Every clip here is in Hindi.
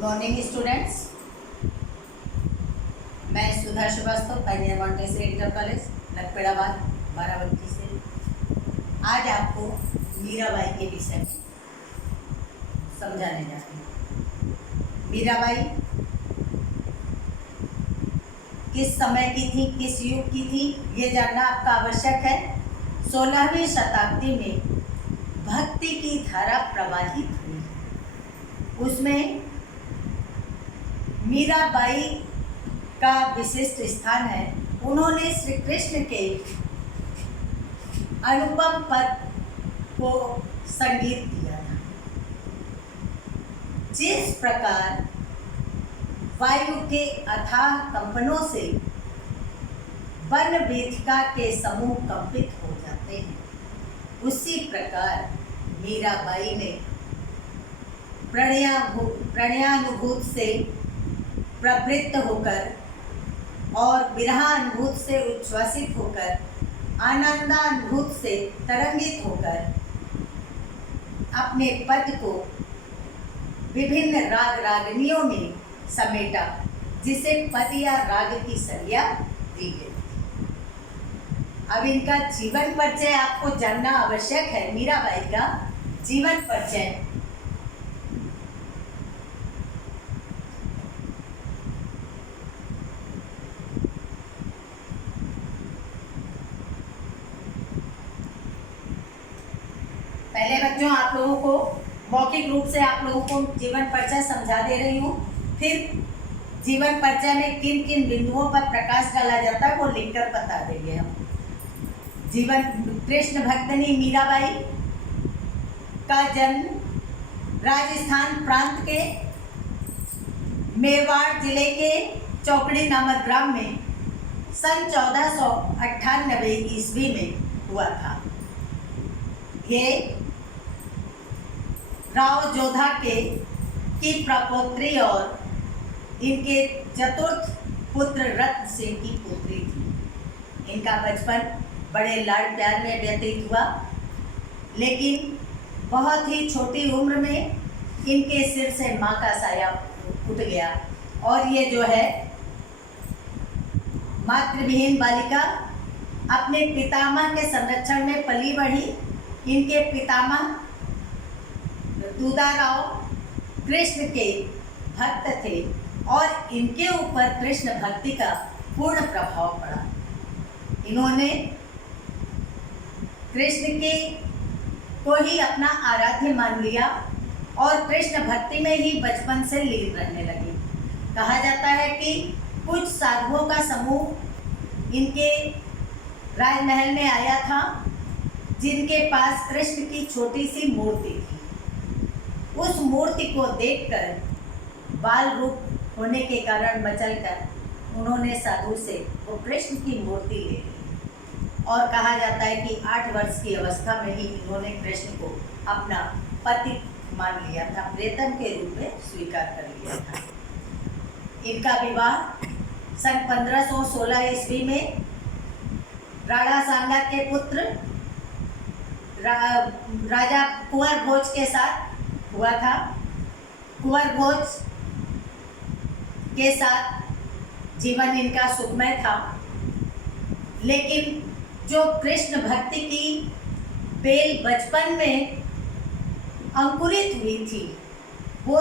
Good morning students. मैं Sudha Shrivastava, Pioneer Montessori Inter College Lakhperabad Barabanki से आज आपको मीराबाई के विषय में समझाने जाती हूँ। मीराबाई किस समय की थी, किस युग की थी, ये जानना आपका आवश्यक है। 16वीं शताब्दी में भक्ति की धारा प्रवाहित हुई। उसमें मीराबाई का विशिष्ट स्थान है। उन्होंने श्री कृष्ण के अनुपम पद को संगीत दिया था। जिस प्रकार वायु के अथाह कंपनों से वन वेदिका के समूह कंपित हो जाते हैं, उसी प्रकार मीराबाई ने प्रणयानुभूत से प्रवृत्त होकर और विरहानुभूत से उच्छ्वसित होकर आनंदानुभूत से तरंगित होकर अपने पद को विभिन्न राग रागनियों में समेटा, जिसे पद या राग की संज्ञा दी गई। अब इनका जीवन परिचय आपको जानना आवश्यक है। मीराबाई का जीवन परिचय पहले बच्चों आप लोगों को मौखिक रूप से आप लोगों को जीवन परिचय समझा दे रही हूँ। फिर जीवन परिचय में किन किन बिंदुओं पर प्रकाश डाला जाता है वो लिखकर बता देंगे हम। जीवन कृष्ण भक्तनी मीराबाई का जन्म राजस्थान प्रांत के मेवाड़ जिले के चौकड़ी नामक ग्राम में सन 1498 ईस्वी में हुआ था। ये राव जोधा की प्रपौत्री और इनके चतुर्थ पुत्र रत्न सिंह की पुत्री थी। इनका बचपन बड़े लाड प्यार में व्यतीत हुआ, लेकिन बहुत ही छोटी उम्र में इनके सिर से माँ का साया उठ गया और ये जो है मातृविहीन बालिका अपने पितामह के संरक्षण में पली बढ़ी। इनके पितामह दूधाराव कृष्ण के भक्त थे और इनके ऊपर कृष्ण भक्ति का पूर्ण प्रभाव पड़ा। इन्होंने कृष्ण के को ही अपना आराध्य मान लिया और कृष्ण भक्ति में ही बचपन से लीन रहने लगे। कहा जाता है कि कुछ साधुओं का समूह इनके राजमहल में आया था, जिनके पास कृष्ण की छोटी सी मूर्ति थी। उस मूर्ति को देखकर बाल रूप होने के कारण मचलकर उन्होंने साधु से वो कृष्ण की मूर्ति ले ली और कहा जाता है कि 8 वर्ष की अवस्था में ही इन्होंने कृष्ण को अपना पति मान लिया था, प्रेतम के रूप में स्वीकार कर लिया था। इनका विवाह सन 1516 ईस्वी में राणा सांगा के पुत्र राजा कुंवर भोज के साथ हुआ था। कुंवर भोज के साथ जीवन इनका सुखमय था, लेकिन जो कृष्ण भक्ति की बेल बचपन में अंकुरित हुई थी, वो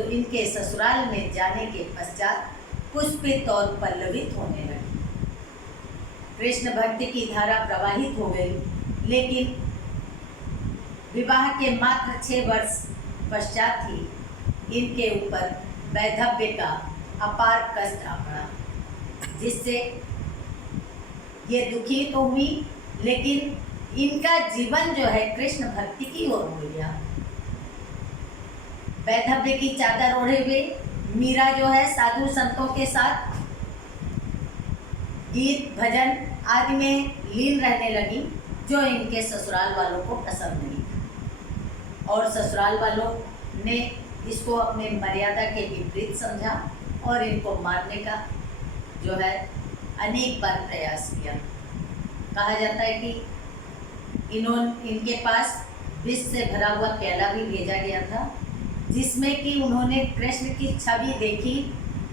इनके ससुराल में जाने के पश्चात पुष्पित और पल्लवित होने लगी। कृष्ण भक्ति की धारा प्रवाहित हो गई, लेकिन विवाह के मात्र 6 वर्ष पश्चात ही इनके ऊपर वैधव्य का अपार कष्ट आ पड़ा, जिससे ये दुखी तो हुई, लेकिन इनका जीवन जो है कृष्ण भक्ति की ओर हो गया। वैधव्य की चादर ओढ़े हुए मीरा जो है साधु संतों के साथ गीत भजन आदि में लीन रहने लगी, जो इनके ससुराल वालों को पसंद नहीं था और ससुराल वालों ने इसको अपने मर्यादा के विपरीत समझा और इनको मारने का जो है अनेक बार प्रयास किया। कहा जाता है कि इनके पास विष से भरा हुआ प्याला भी भेजा गया था जिसमें कि उन्होंने कृष्ण की छवि देखी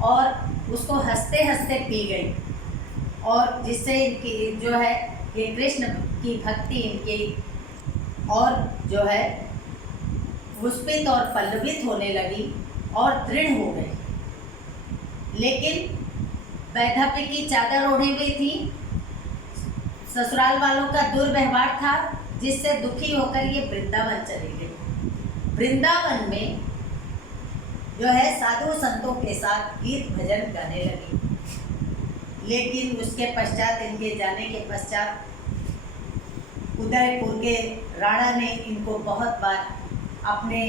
और उसको हंसते हंसते पी गई, और जिससे इनकी जो है ये कृष्ण की भक्ति इनकी और जो है पुष्पित और पल्लवित होने लगी और दृढ़ हो गई। लेकिन वैधव्य की चादर ओढ़ी हुई थी, ससुराल वालों का दुर्व्यवहार था, जिससे दुखी होकर ये वृंदावन चली गई। वृंदावन में जो है साधु संतों के साथ गीत भजन गाने लगी। लेकिन उसके पश्चात, इनके जाने के पश्चात, उदयपुर के राणा ने इनको बहुत बार अपने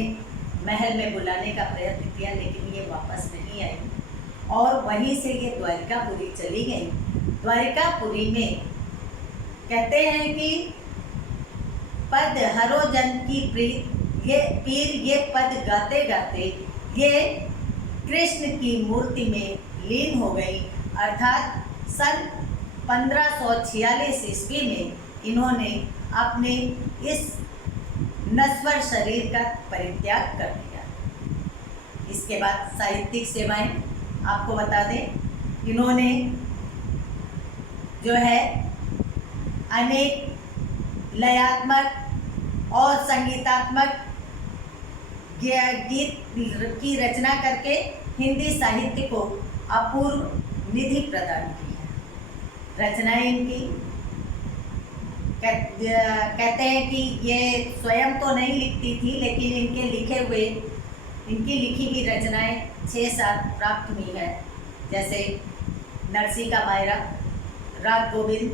महल में बुलाने का प्रयत्न किया, लेकिन ये वापस नहीं आई और वहीं से ये द्वारिकापुरी चली गई। द्वारिकापुरी में कहते हैं कि पद हरो जन की प्रीत, ये पीर ये पद गाते गाते ये कृष्ण की मूर्ति में लीन हो गई। अर्थात सन 1546 ईस्वी में इन्होंने अपने इस नश्वर शरीर का परित्याग कर दिया। इसके बाद साहित्यिक सेवाएं आपको बता दें, इन्होंने जो है अनेक लयात्मक और संगीतात्मक गीत की रचना करके हिंदी साहित्य को अपूर्व निधि प्रदान की है। रचनाएं इनकी कहते हैं कि ये स्वयं तो नहीं लिखती थी, लेकिन इनकी लिखी हुई रचनाएं 6-7 प्राप्त हुई है, जैसे नरसी का मायरा, राग गोविंद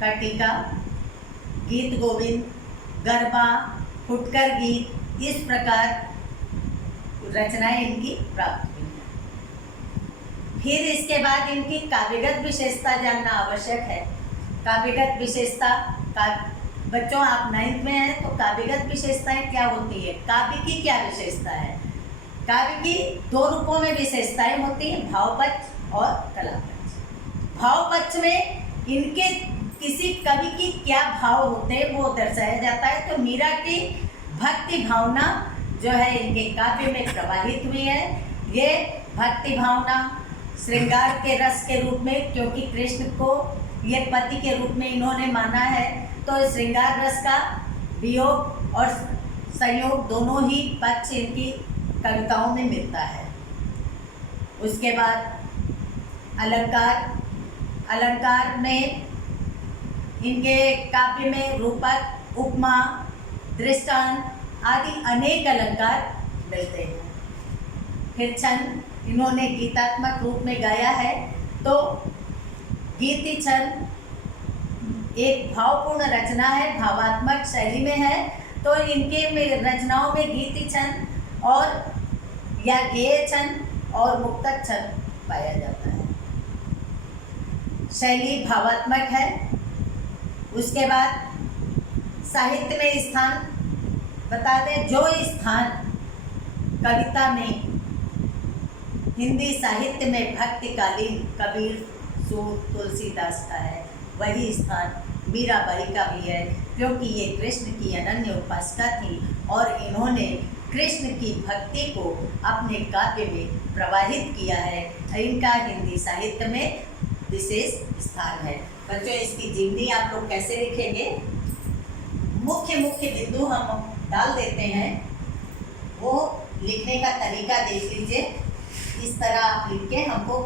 का टीका, गीत गोविंद, गरबा, फुटकर गीत, इस प्रकार रचनाएं इनकी प्राप्त हुई हैं। फिर इसके बाद इनकी काव्यगत विशेषता जानना आवश्यक है। काव्यगत विशेषता का बच्चों आप 9th में हैं, तो काव्यगत विशेषताएं क्या होती है, काव्य की क्या विशेषता है। काव्य की 2 रूपों में विशेषताएं होती हैं, भाव पक्ष और कला पक्ष। भाव पक्ष में इनके किसी कवि की क्या भाव होते हैं वो दर्शाया जाता है। तो मीरा की भक्ति भावना जो है इनके काव्य में प्रवाहित हुई है। ये भक्ति भावना श्रृंगार के रस के रूप में, क्योंकि कृष्ण को ये पति के रूप में इन्होंने माना है, तो श्रृंगार रस का वियोग और संयोग दोनों ही पक्ष इनकी कविताओं में मिलता है। उसके बाद अलंकार में इनके काव्य में रूपक, उपमा, दृष्टांत आदि अनेक अलंकार मिलते हैं। फिर छंद इन्होंने गीतात्मक रूप में गाया है, तो गीति छंद एक भावपूर्ण रचना है, भावात्मक शैली में है। तो इनके रचनाओं में गीति छंद और या गेय छंद और मुक्तक छंद पाया जाता है। शैली भावात्मक है। उसके बाद साहित्य में स्थान बता दें, जो स्थान कविता में हिंदी साहित्य में भक्तिकालीन कबीर, सूत, तुलसीदास का है, वही स्थान मीराबाई का भी है, क्योंकि ये कृष्ण की अनन्य उपासका थी और इन्होंने कृष्ण की भक्ति को अपने काव्य में प्रवाहित किया है। इनका हिंदी साहित्य में विशेष स्थान है। बच्चों, इसकी जीवनी आप लोग कैसे लिखेंगे, मुख्य बिंदु हम डाल देते हैं, वो लिखने का तरीका देख लीजिए। इस तरह आप लिख के हमको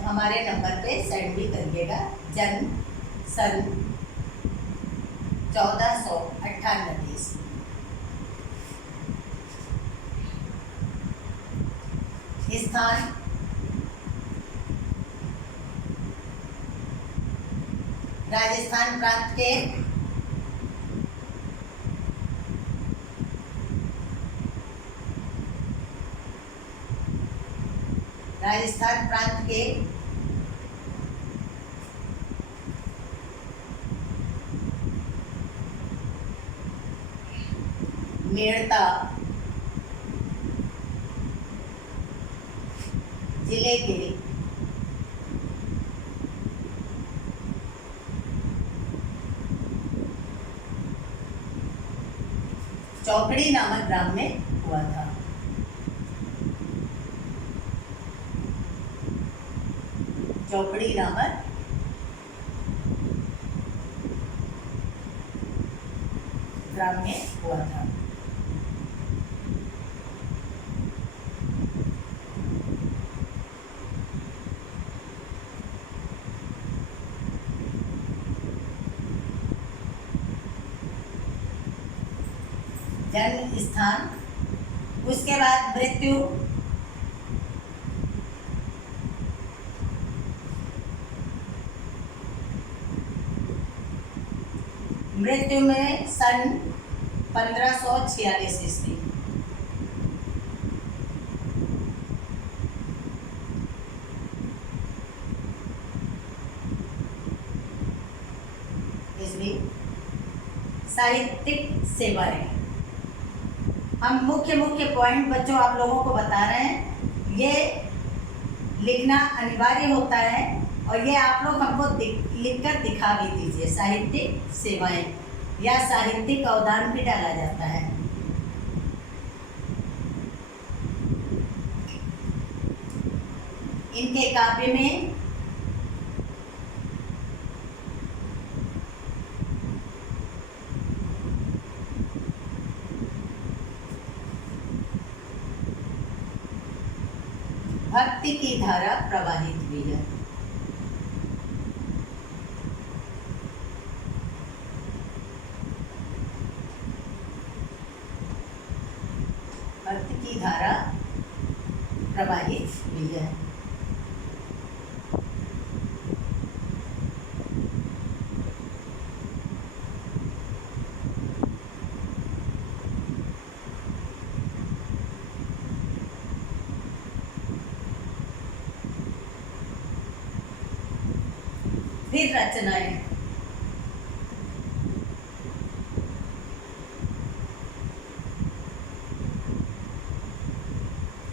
हमारे नंबर पे सेंड भी करिएगा। जन्म सन 1498 स्थान राजस्थान प्रांत के मेड़ता जिले के चौकड़ी नामक ग्राम में हुआ था। चौपड़ी नामक ग्राम में हुआ था। जन्म स्थान, उसके बाद मृत्यु, मृत्यु में सन 1546 ईस्वी। साहित्यिक सेवाएं, हम मुख्य पॉइंट बच्चों आप लोगों को बता रहे हैं। ये लिखना अनिवार्य होता है और ये आप लोग हमको लिखकर दिखा भी दीजिए। साहित्यिक सेवाएं या साहित्यिक अवदान भी डाला जाता है। इनके काव्य में भक्ति की धारा प्रवाहित हुई है। भक्ति की धारा प्रवाहित हुई है। फिर रचनाएं,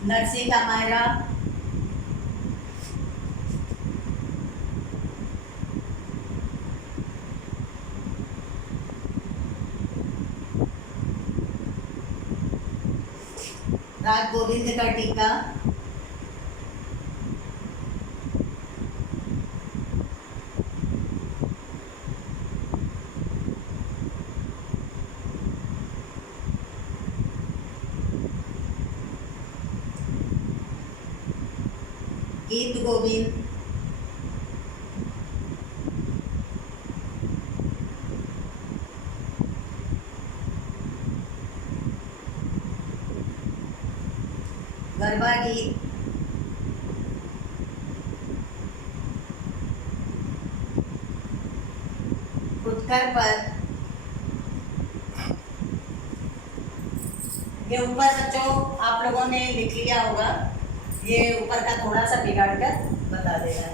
नरसी का मायरा, राग गोविंद का टीका, गीत गोविंद, गरबा गीत, फुटकर पद। ये ऊपर बच्चों आप लोगों ने लिख लिया होगा, ये ऊपर का थोड़ा सा बिगाड़ कर बता देगा।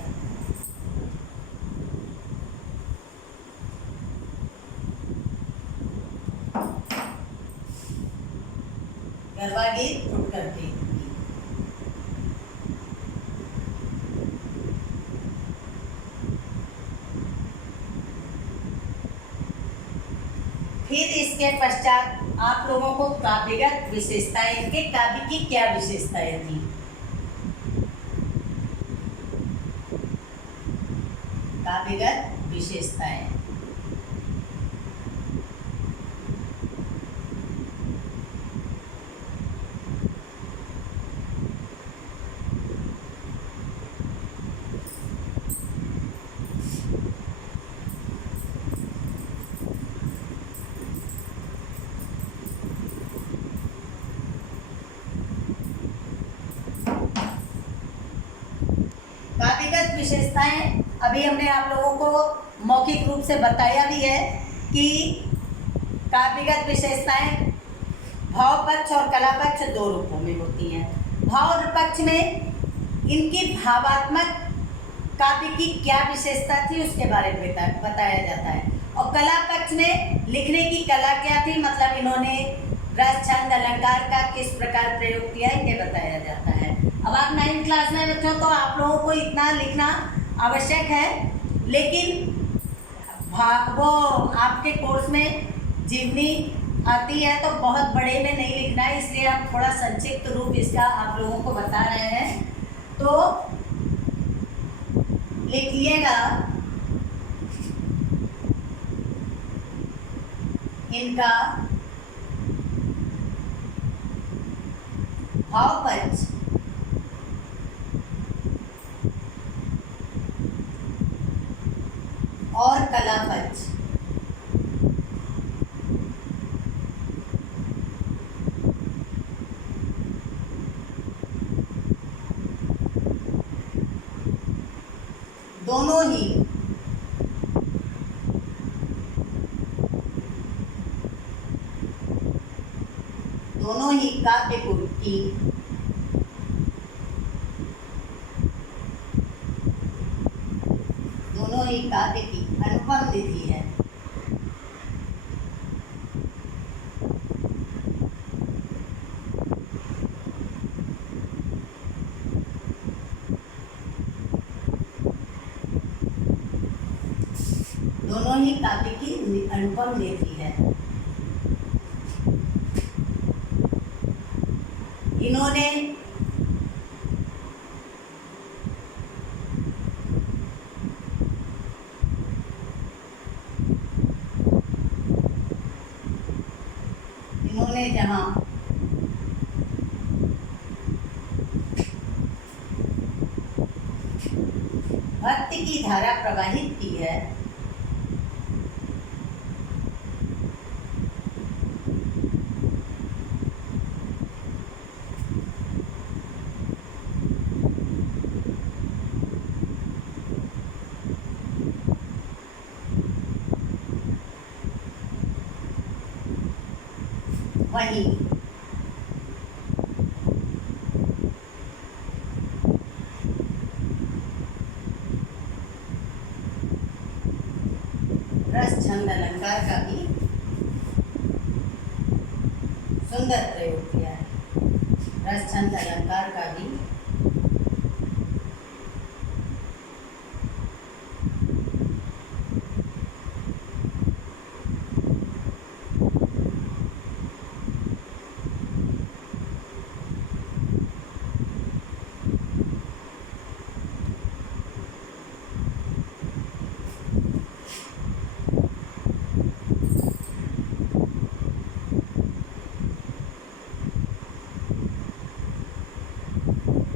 गरबा गीत, फुटकर गीत। फिर इसके पश्चात आप लोगों को काव्यगत विशेषताएं, इनके काव्य की क्या विशेषताएं थी। काव्यगत विशेषताएं, काव्यगत विशेषताएं अभी हमने आप लोगों को मौखिक रूप से बताया भी है कि काव्यगत विशेषताएं भाव पक्ष और कला पक्ष दो रूपों में होती हैं। भाव पक्ष में इनकी भावात्मक काव्य की क्या विशेषता थी उसके बारे में बताया जाता है, और कला पक्ष में लिखने की कला क्या थी, मतलब इन्होंने रस छंद अलंकार का किस प्रकार प्रयोग किया है ये बताया जाता है। अब आप 9th क्लास में बच्चों तो आप लोगों को इतना लिखना आवश्यक है, लेकिन वो आपके कोर्स में जीवनी आती है तो बहुत बड़े में नहीं लिखना है, इसलिए हम थोड़ा संक्षिप्त रूप इसका आप लोगों को बता रहे हैं। तो लिखिएगा इनका भाव पक्ष और कला पक्ष दोनों ही काव्य की अनुपम निधि है। दोनों ही काव्य की अनुपम निधि है। इन्होंने जहाँ भक्ति की धारा प्रवाहित की है, वहीं रस छंद अलंकार का भी सुंदर प्रयोग किया है। रस छंद अलंकार का भी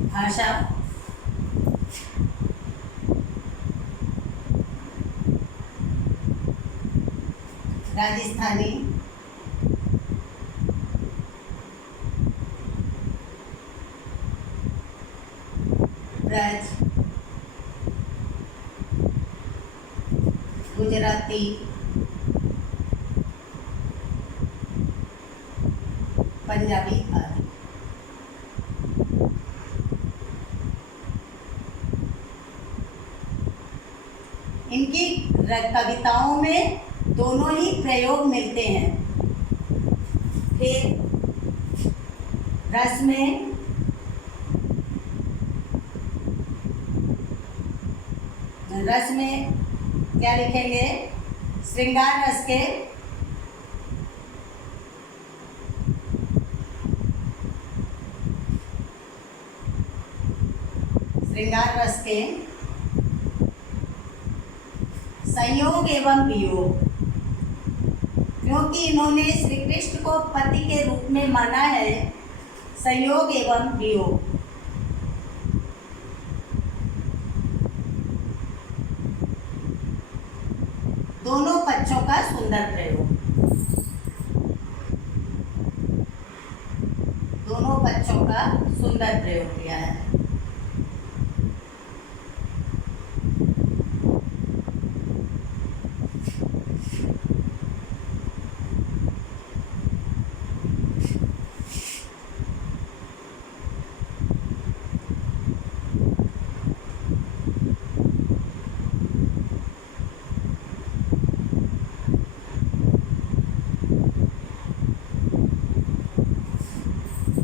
भाषा राजस्थानी, ब्रज, गुजराती, पंजाबी आदि। इनकी कविताओं में दोनों ही प्रयोग मिलते हैं। फिर रस में क्या लिखेंगे? श्रृंगार रस के संयोग एवं वियोग, क्योंकि इन्होंने श्री कृष्ण को पति के रूप में माना है। संयोग एवं वियोग, दोनों पक्षों का सुंदर प्रयोग, दोनों पक्षों का सुंदर प्रयोग किया है।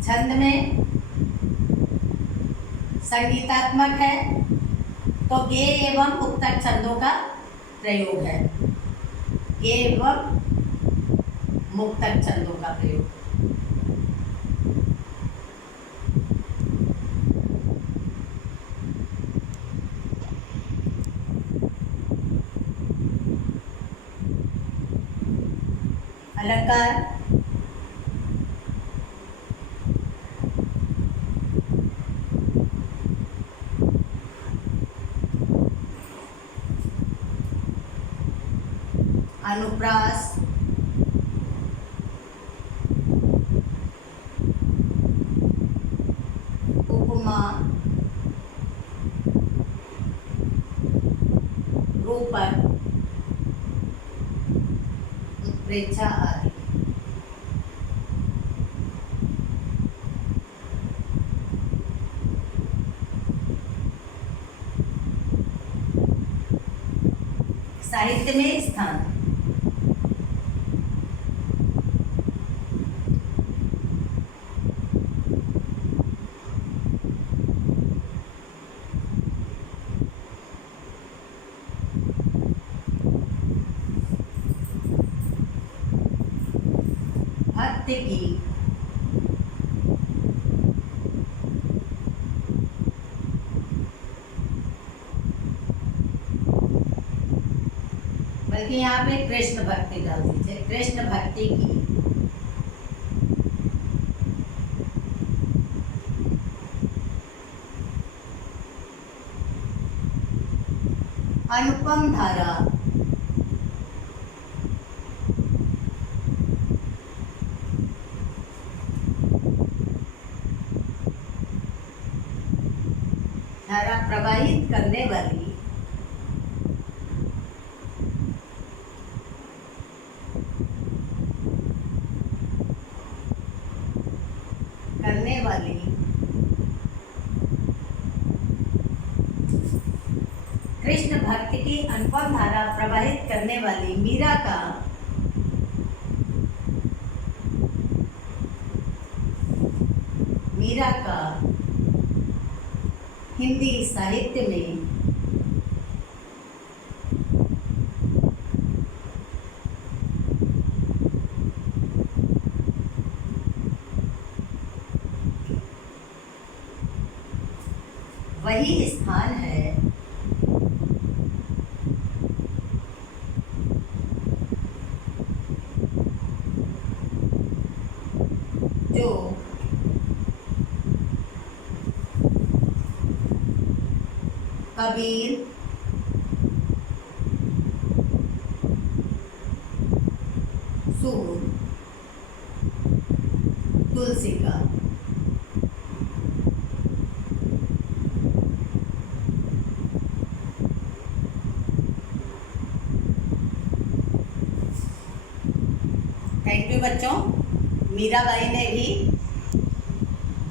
छंद में संगीतात्मक है तो गेय एवं उत्तर छंदों का प्रयोग है। गेय एवं मुक्तक छंदों का प्रयोग। अलंकार, अनुप्रास, उपमा, रूपक, उत्प्रेक्षा आदि। साहित्य में स्थान, भक्ति की, बल्कि यहाँ पे कृष्ण भक्ति डाल दीजिए, कृष्ण भक्ति की, अनुपम धारा, धारा प्रवाहित करने वाली, करने वाली, कृष्ण भक्ति की अनुपम धारा प्रवाहित करने वाली मीरा का हिंदी साहित्य में वही स्थान है जो कबीर, सूर, तुलसी का, थैंक यू बच्चों। मीराबाई ने भी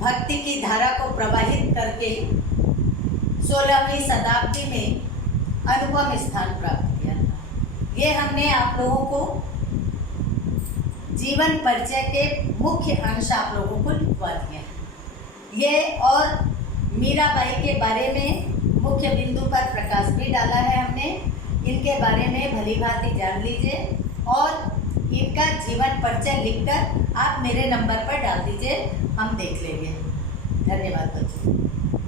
भक्ति की धारा को प्रवाहित करके 16वीं शताब्दी में अनुपम स्थान प्राप्त किया था। ये हमने आप लोगों को जीवन परिचय के मुख्य अंश आप लोगों को लिखवा दिए। ये और मीराबाई के बारे में मुख्य बिंदु पर प्रकाश भी डाला है हमने। इनके बारे में भली भांति जान लीजिए और इनका जीवन परिचय लिखकर आप मेरे नंबर पर डाल दीजिए, हम देख लेंगे। धन्यवाद बच्चों।